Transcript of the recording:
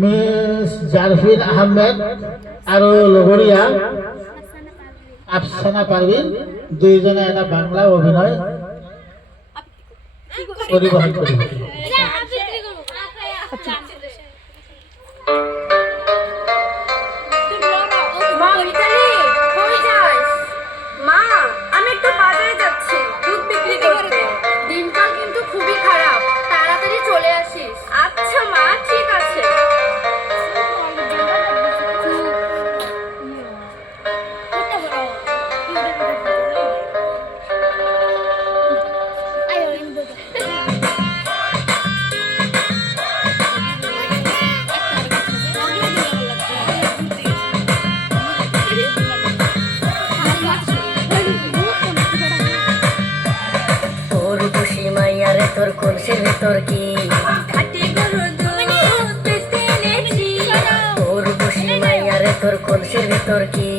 Miss জারফিন Ahmed আৰু লগৰীয়া আফসানা পারভিন দুইজনে এটা বাংলা অভিনয় পরিবহন কৰিব। মা মিতালি কই যাস? মা আমি একটু বাজারে যাচ্ছি দুধ বিক্রি করতে। দিনকাল কিন্তু খুবই খারাপ, তাড়াতাড়ি চলে আসিস। আচ্ছা মা, ঠিক আছে। তোর কলসির ভিতর কি খাটি গরু দুধ পেতে এনেছি। তোর খুশি মাইয়ারে তোর কলসির ভিতর কি